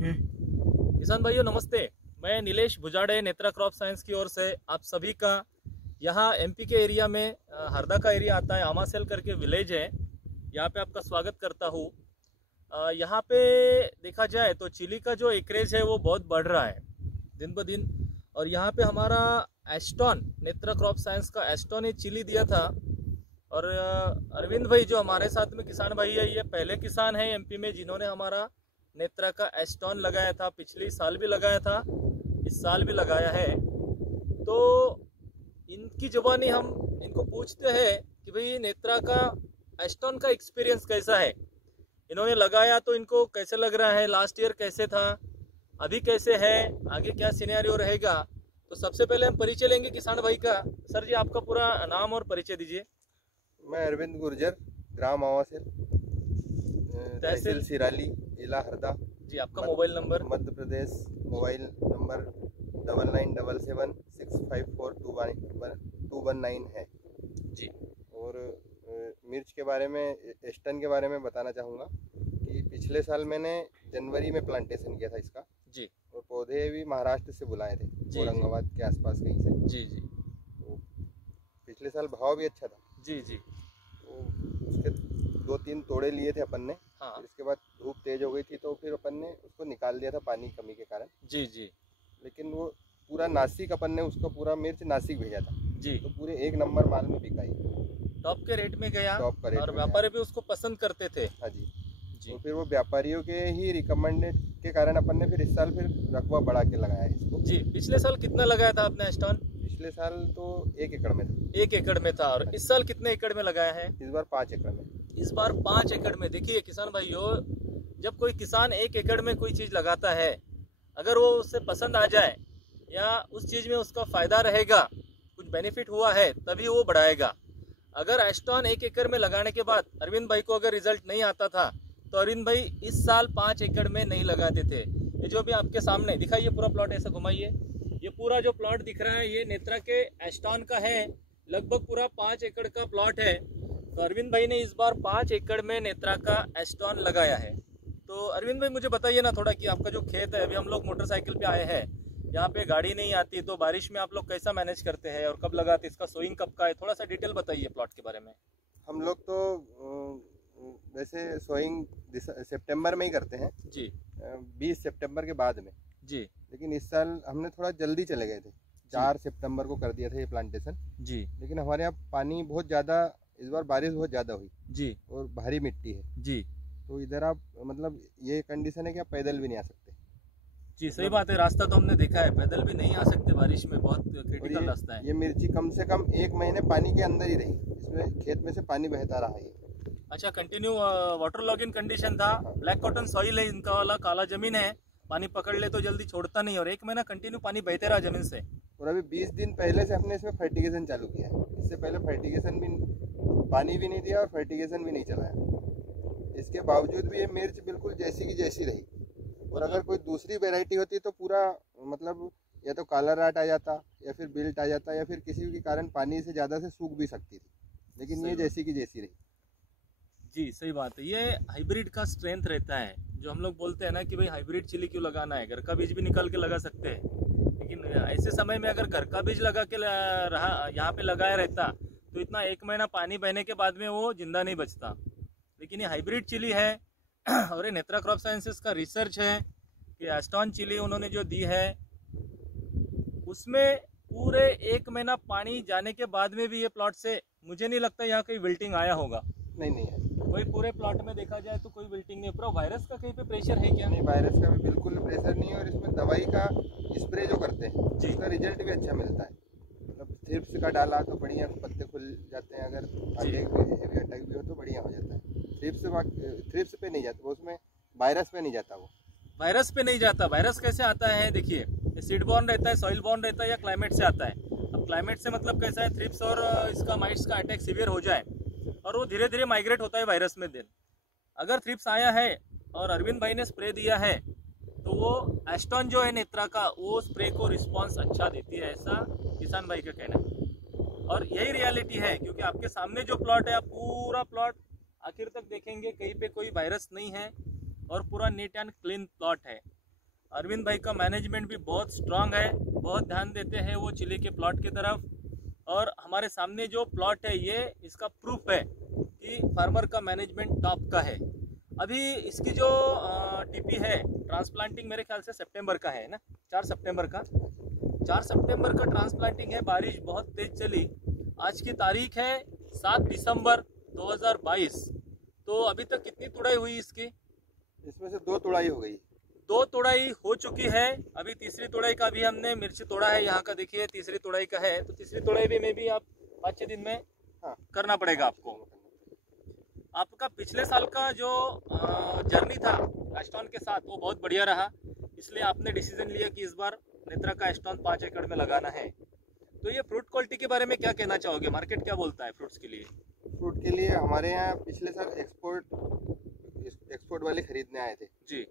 किसान भाइयों नमस्ते। मैं नीलेश भुजाड़े नेत्रा क्रॉप साइंस की ओर से आप सभी का यहाँ एमपी के एरिया में हरदा का एरिया आता है, आमासेल करके विलेज है, यहाँ पे आपका स्वागत करता हूँ। यहाँ पे देखा जाए तो चिली का जो एकरेज है वो बहुत बढ़ रहा है दिन ब दिन। और यहाँ पे हमारा एस्टॉन नेत्रा क्रॉप साइंस का एस्टॉन ने चिली दिया था। और अरविंद भाई जो हमारे साथ में किसान भाई है, ये पहले किसान है एमपी में जिन्होंने हमारा नेत्रा का एस्टॉन लगाया था। पिछले साल भी लगाया था, इस साल भी लगाया है। तो इनकी जुबानी हम इनको पूछते हैं कि भाई नेत्रा का एस्टॉन का एक्सपीरियंस कैसा है, इन्होंने लगाया तो इनको कैसे लग रहा है, लास्ट ईयर कैसे था, अभी कैसे है, आगे क्या सिनेरियो रहेगा। तो सबसे पहले हम परिचय लेंगे किसान भाई का। सर जी आपका पूरा नाम और परिचय दीजिए। मैं अरविंद गुर्जर, ग्राम आमासेल, तहसील सिराली, जिला हरदा जी। आपका mobile number? Madhya Pradesh. Mobile number 9977654219 है जी। और मिर्च के बारे में, एस्टन के बारे में बताना चाहूँगा कि पिछले साल मैंने जनवरी में प्लांटेशन किया था इसका जी। और पौधे भी महाराष्ट्र से बुलाए थे, औरंगाबाद के आसपास कहीं से। जी जी। तो पिछले साल भाव भी अच्छा था जी जी। तो उसके 2-3 तोड़े लिए थे अपन ने। हाँ। फिर इसके बाद धूप तेज हो गई थी तो फिर अपन ने उसको निकाल दिया था पानी कमी के कारण। जी जी। लेकिन वो पूरा नासिक अपन ने उसका पूरा मिर्च नासिक भेजा था जी। तो पूरे 1 नंबर माल में बिकाई, टॉप के रेट में गया, टॉप का रेट और में व्यापारी भी उसको पसंद करते थे। हाँ जी। जी। तो फिर वो व्यापारियों के ही रिकमेंडेड के कारण अपन ने फिर इस साल फिर रकबा बढ़ा के लगाया इसको। जी। पिछले साल कितना लगाया था आपने एस्टॉन? पिछले साल तो 1 एकड़ में था। 1 एकड़ में था। और इस साल कितने एकड़ में लगाया है? इस बार 5 एकड़ में। इस बार 5 एकड़ में। देखिए किसान भाइयों, जब कोई किसान 1 एकड़ में कोई चीज लगाता है, अगर वो उससे पसंद आ जाए या उस चीज में उसका फायदा रहेगा, कुछ बेनिफिट हुआ है, तभी वो बढ़ाएगा। अगर एस्टॉन 1 एकड़ में लगाने के बाद अरविंद भाई को अगर रिजल्ट नहीं आता था तो अरविंद भाई इस साल 5 एकड़ में नहीं लगाते थे। ये जो भी आपके सामने दिखाइए, पूरा प्लॉट ऐसा घुमाइए, ये पूरा जो प्लॉट दिख रहा है ये नेत्रा के एस्टॉन का है। लगभग पूरा 5 एकड़ का प्लॉट है। तो अरविंद भाई ने इस बार 5 एकड़ में नेत्रा का एस्टॉन लगाया है। तो अरविंद भाई मुझे बताइए ना थोड़ा कि आपका जो खेत है, अभी हम लोग मोटरसाइकिल पे आए हैं, यहाँ पे गाड़ी नहीं आती, तो बारिश में आप लोग कैसा मैनेज करते हैं और कब लगाते, इसका सोइंग कब का है, थोड़ा सा डिटेल बताइए प्लॉट के बारे में। हम लोग तो वैसे सोइंग सितंबर में ही करते हैं जी। 20 सितंबर के बाद में जी। लेकिन इस साल हमने थोड़ा जल्दी चले गए थे, 4 सितंबर को कर दिया था ये प्लांटेशन जी। लेकिन हमारे यहाँ पानी बहुत ज़्यादा, इस बार बारिश बहुत ज़्यादा हुई जी। और भारी मिट्टी है जी। तो इधर आप मतलब ये कंडीशन है कि आप पैदल भी नहीं आ सकते। जी सही बात है, रास्ता तो हमने देखा है, पैदल भी नहीं आ सकते, बारिश में बहुत क्रिटिकल रास्ता है। ये मिर्ची कम से कम 1 महीने पानी के अंदर ही रही, इसमें खेत में से पानी बहता रहा ये। अच्छा, कंटिन्यू वाटर लॉगिंग कंडीशन था। ब्लैक कॉटन सॉइल है इनका वाला, काला जमीन है, पानी पकड़ ले तो जल्दी छोड़ता नहीं, और 1 महीना कंटिन्यू पानी बहते रहा जमीन से। और अभी 20 दिन पहले से हमने इसमें फर्टिगेशन चालू किया है। इससे पहले फर्टिगेशन भी, पानी भी नहीं दिया और फर्टिगेशन भी नहीं चलाया। इसके बावजूद भी ये मिर्च बिल्कुल जैसी की जैसी रही। और अगर कोई दूसरी वेराइटी होती तो पूरा मतलब या तो काला राट आ जाता या फिर बिल्ट आ जाता या फिर किसी के कारण पानी से ज़्यादा से सूख भी सकती थी, लेकिन ये जैसी की जैसी रही। जी सही बात है। ये हाइब्रिड का स्ट्रेंथ रहता है, जो हम लोग बोलते हैं ना कि भाई हाइब्रिड चिली क्यों लगाना है, घर का बीज भी निकाल के लगा सकते हैं। लेकिन ऐसे समय में अगर घर का बीज लगा के यहाँ पे लगाया रहता तो इतना 1 महीना पानी बहने के बाद में वो जिंदा नहीं बचता। लेकिन ये हाइब्रिड चिली है और ये नेत्रा क्रॉप साइंसेस का रिसर्च है कि एस्टॉन चिली उन्होंने जो दी है उसमें पूरे 1 महीना पानी जाने के बाद में भी ये प्लॉट से मुझे नहीं लगता यहाँ कहीं विल्टिंग आया होगा। नहीं है कोई पूरे प्लॉट में देखा जाए तो कोई विल्टिंग नहीं। पूरा वायरस का कहीं पे प्रेशर है क्या? नहीं, वायरस का भी बिल्कुल प्रेशर नहीं है। और इसमें दवाई का स्प्रे जो करते हैं उसका रिजल्ट भी अच्छा मिलता है। मतलब थ्रिप्स का डाला तो बढ़िया पत्ते खुल जाते हैं, अगर हेवी अटैक भी हो तो बढ़िया हो जाता है। थ्रिप्स पे नहीं जाता वो, उसमें वायरस पे नहीं जाता वो। वायरस पे नहीं जाता। वायरस कैसे आता है? देखिए, सीड बॉर्न रहता है, सॉइल बॉर्न रहता है, या क्लाइमेट से आता है। अब क्लाइमेट से मतलब कैसा है, थ्रिप्स और इसका माइट्स का अटैक सीवियर हो जाए और वो धीरे धीरे माइग्रेट होता है वायरस में। दिन अगर थ्रिप्स आया है और अरविंद भाई ने स्प्रे दिया है तो वो एस्टॉन जो है नेत्रा का, वो स्प्रे को रिस्पॉन्स अच्छा देती है, ऐसा किसान भाई का कहना है। और यही रियलिटी है, क्योंकि आपके सामने जो प्लॉट है, आप पूरा प्लॉट आखिर तक देखेंगे, कहीं पे कोई वायरस नहीं है और पूरा नीट एंड क्लीन प्लॉट है। अरविंद भाई का मैनेजमेंट भी बहुत स्ट्रांग है, बहुत ध्यान देते हैं वो चिली के प्लॉट की तरफ। और हमारे सामने जो प्लॉट है ये इसका प्रूफ है कि फार्मर का मैनेजमेंट टॉप का है। अभी इसकी जो टीपी है ट्रांसप्लांटिंग मेरे ख्याल से सितंबर का है ना, 4 सितंबर का 4 सितंबर का ट्रांसप्लांटिंग है। बारिश बहुत तेज चली। आज की तारीख है 7 दिसंबर 2022। तो अभी तक कितनी तुड़ाई हुई इसकी? इसमें से 2 तुड़ाई हो गई। 2 तुड़ाई हो चुकी है। अभी तीसरी तुड़ाई का भी हमने मिर्ची तोड़ा है, यहाँ का देखिए तीसरी तुड़ाई का है। तो तीसरी तुड़ाई भी में भी आप 5-6 दिन में करना पड़ेगा आपको। आपका पिछले साल का जो जर्नी था एस्टॉन के साथ वो बहुत बढ़िया रहा, इसलिए आपने डिसीजन लिया कि इस बार नेत्रा का एस्टॉन 5 एकड़ में लगाना है। तो ये फ्रूट क्वालिटी के बारे में क्या कहना चाहोगे? मार्केट क्या बोलता है फ्रूट्स के लिए? फ्रूट के लिए हमारे यहाँ पिछले साल एक्सपोर्ट वाले खरीदने आए थे जी,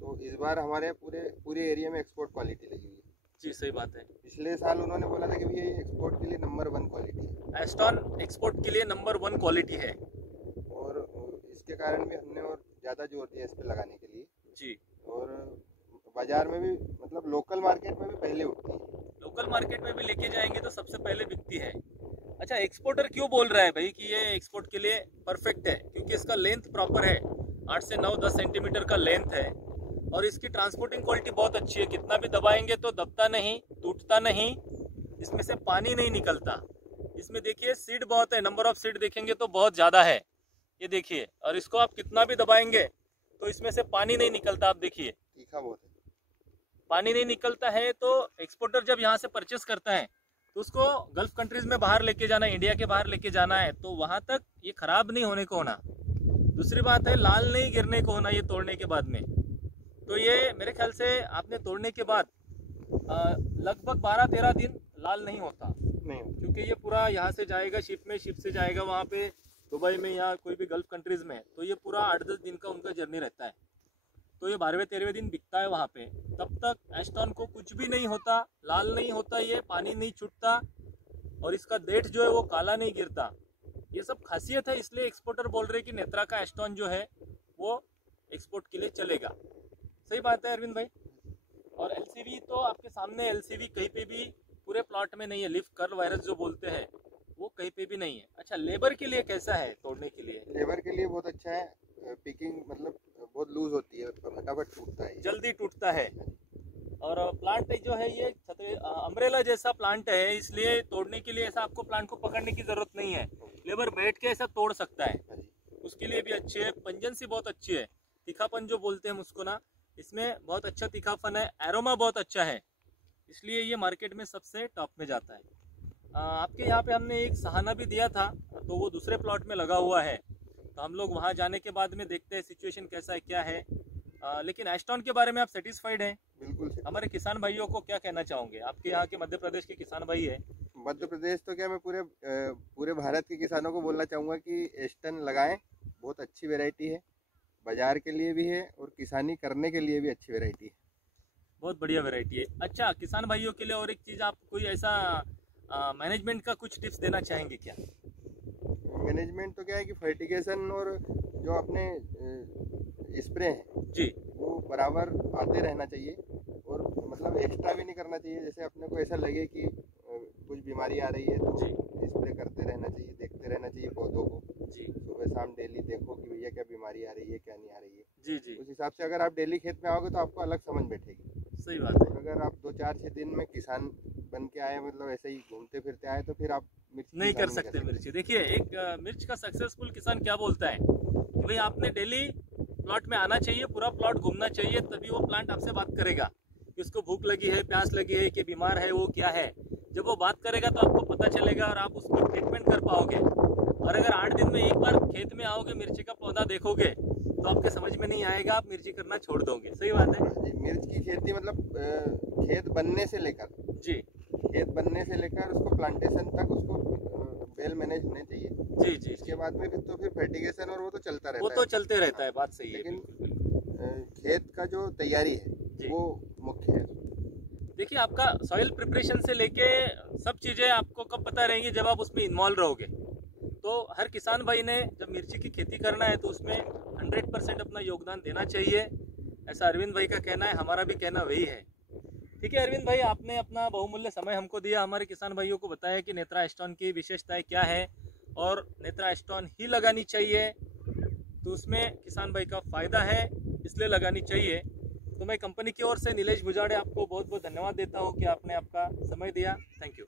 तो इस बार हमारे पूरे एरिया में एक्सपोर्ट क्वालिटी लगी हुई है। जी सही बात है। पिछले साल उन्होंने बोला था कि भैया ये एक्सपोर्ट के लिए नंबर 1 क्वालिटी है। एस्टॉन एक्सपोर्ट के लिए नंबर 1 क्वालिटी है और इसके कारण भी हमने और ज़्यादा जोर दिया इस पे लगाने के लिए जी। और बाजार में भी मतलब लोकल मार्केट में भी पहले उठती है। लोकल मार्केट में भी लेके जाएंगे तो सबसे पहले बिकती है। अच्छा, एक्सपोर्टर क्यों बोल रहा है भाई कि ये एक्सपोर्ट के लिए परफेक्ट है? क्योंकि इसका लेंथ प्रॉपर है, 8 से 9-10 सेंटीमीटर का लेंथ है और इसकी ट्रांसपोर्टिंग क्वालिटी बहुत अच्छी है। कितना भी दबाएंगे तो दबता नहीं, टूटता नहीं, इसमें से पानी नहीं निकलता। इसमें देखिए सीड बहुत है, नंबर ऑफ सीड देखेंगे तो बहुत ज़्यादा है, ये देखिए। और इसको आप कितना भी दबाएंगे तो इसमें से पानी नहीं निकलता। आप देखिए तीखा बहुत है, पानी नहीं निकलता है। तो एक्सपोर्टर जब यहाँ से परचेस करता है तो उसको गल्फ कंट्रीज में बाहर लेके जाना है, इंडिया के बाहर लेके जाना है, तो वहाँ तक ये खराब नहीं होने को होना। दूसरी बात है लाल नहीं गिरने को होना ये तोड़ने के बाद में। तो ये मेरे ख्याल से आपने तोड़ने के बाद लगभग 12-13 दिन लाल नहीं होता नहीं, क्योंकि ये पूरा यहाँ से जाएगा शिप से जाएगा वहाँ पे दुबई में या कोई भी गल्फ कंट्रीज में, तो ये पूरा 8-10 दिन का उनका जर्नी रहता है। तो ये 12वें-13वें दिन बिकता है वहाँ पे। तब तक एस्टॉन को कुछ भी नहीं होता, लाल नहीं होता, ये पानी नहीं छूटता और इसका डेट जो है वो काला नहीं गिरता। ये सब खासियत है, इसलिए एक्सपोर्टर बोल रहे कि नेत्रा का एस्टॉन जो है वो एक्सपोर्ट के लिए चलेगा। सही बात है अरविंद भाई। और एलसीवी तो आपके सामने, एलसीवी कहीं पे भी पूरे प्लॉट में नहीं है। लीफ कर्ल वायरस जो बोलते हैं वो कहीं पे भी नहीं है। अच्छा, लेबर के लिए कैसा है तोड़ने के लिए? लेबर के लिए बहुत अच्छा है। पिकिंग मतलब बहुत लूज होती है, फटाफट टूटता है, जल्दी टूटता है। और प्लांट जो है ये अम्ब्रेला जैसा प्लांट है, इसलिए तोड़ने के लिए ऐसा आपको प्लांट को पकड़ने की जरूरत नहीं है। लेबर बैठ के ऐसा तोड़ सकता है, उसके लिए भी अच्छी है। पंजेंसी बहुत अच्छी है, तीखापन जो बोलते हैं उसको ना, इसमें बहुत अच्छा तीखापन है। एरोमा बहुत अच्छा है, इसलिए ये मार्केट में सबसे टॉप में जाता है। आपके यहाँ पे हमने एक सहाना भी दिया था, तो वो दूसरे प्लॉट में लगा हुआ है। तो हम लोग वहाँ जाने के बाद में देखते हैं सिचुएशन कैसा है, क्या है। लेकिन एस्टॉन के बारे में आप सेटिस्फाइड हैं? बिल्कुल। हमारे किसान भाइयों को क्या कहना चाहोगे? आपके यहाँ के मध्य प्रदेश के किसान भाई है। मध्य प्रदेश तो क्या, मैं पूरे भारत के किसानों को बोलना चाहूँगा कि एस्टन लगाएं। बहुत अच्छी वैरायटी है, बाजार के लिए भी है और किसानी करने के लिए भी अच्छी वैरायटी है। बहुत बढ़िया वैरायटी है। अच्छा, किसान भाइयों के लिए और एक चीज़, आप कोई ऐसा मैनेजमेंट का कुछ टिप्स देना चाहेंगे क्या? मैनेजमेंट तो क्या है कि फर्टिगेशन और जो अपने स्प्रे हैं जी, वो बराबर आते रहना चाहिए और मतलब एक्स्ट्रा भी नहीं करना चाहिए। जैसे अपने को ऐसा लगे कि कुछ बीमारी आ रही है तो स्प्रे करते रहना चाहिए, देखते रहना चाहिए पौधों को। जी, सुबह शाम डेली देखो कि भैया क्या बीमारी आ रही है, क्या नहीं आ रही है। जी, जी, उस हिसाब से अगर आप डेली खेत में आओगे तो आपको अलग समझ बैठेगी। सही बात है। और अगर आप 2-4-6 दिन में किसान बन के आए, मतलब ऐसे ही घूमते फिरते आए, तो फिर आप मिर्च नहीं कर सकते मिर्ची। देखिए, एक मिर्च का सक्सेसफुल किसान क्या बोलता है कि भाई आपने डेली प्लॉट में आना चाहिए, पूरा प्लॉट घूमना चाहिए, तभी वो प्लांट आपसे बात करेगा कि उसको भूख लगी है, प्यास लगी है, कि बीमार है, वो क्या है। जब वो बात करेगा तो आपको पता चलेगा और आप उसकी ट्रीटमेंट कर पाओगे। और अगर 8 दिन में एक बार खेत में आओगे, मिर्ची का पौधा देखोगे तो आपके समझ में नहीं आएगा, आप मिर्ची करना छोड़ दोगे। सही बात है। मिर्च की खेती मतलब खेत बनने से लेकर उसको प्लांटेशन तक उसको वेल मैनेज होने चाहिए। जी, जी, इसके बाद में फिर फर्टिगेशन और वो तो चलता रहता है। वो तो चलते रहता है, बात सही है। लेकिन खेत का जो तैयारी है वो मुख्य है। देखिए, आपका सॉइल प्रिपरेशन से लेके सब चीज़ें आपको कब पता रहेंगी, जब आप उसमें इन्वॉल्व रहोगे। तो हर किसान भाई ने जब मिर्ची की खेती करना है तो उसमें 100% अपना योगदान देना चाहिए। ऐसा अरविंद भाई का कहना है, हमारा भी कहना वही है। ठीक है अरविंद भाई, आपने अपना बहुमूल्य समय हमको दिया, हमारे किसान भाइयों को बताया कि नेत्रा एस्टॉन की विशेषताएं क्या है और नेत्रा एस्टॉन ही लगानी चाहिए, तो उसमें किसान भाई का फायदा है इसलिए लगानी चाहिए। तो मैं कंपनी की ओर से नीलेश भुजाड़े आपको बहुत बहुत धन्यवाद देता हूँ कि आपने आपका समय दिया। Thank you.